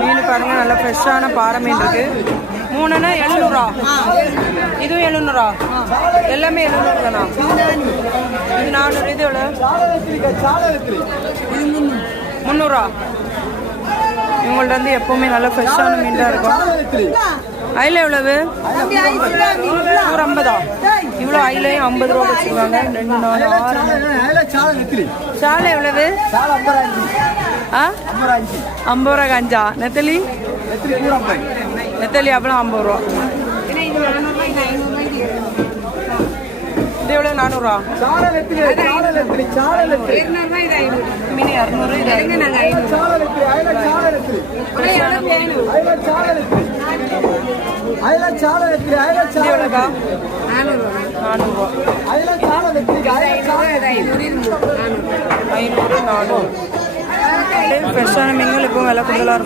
மீன் பாருங்க, நல்ல ஃப்ரெஷ்ஷான பாறை மீன் இருக்கு. 3னா 700. இதுவும் 700. எல்லாமே 700 தானா? இது 400. இது எவ்வளோ? 300. இவங்கள்ட்ட வந்து எப்பவுமே நல்ல ஃப்ரெஷ்ஷான மீன் தான் இருக்கும். அயில எவ்வளவு? 150. இவ்வளோ அயிலையும் 50 ரூபா வச்சுருக்காங்க. 2 4 6. சாலை எவ்வளவு? 50 ரூபா கஞ்சா. நெத்தலி நெத்தலி அவ்வளோ 50 ரூபா. இது எவ்வளோ? 400. மீன் 200. ஃப்ரெஷ்ஷான மீன்கள் இப்போ விலை கூடுதலாக இருக்கும்.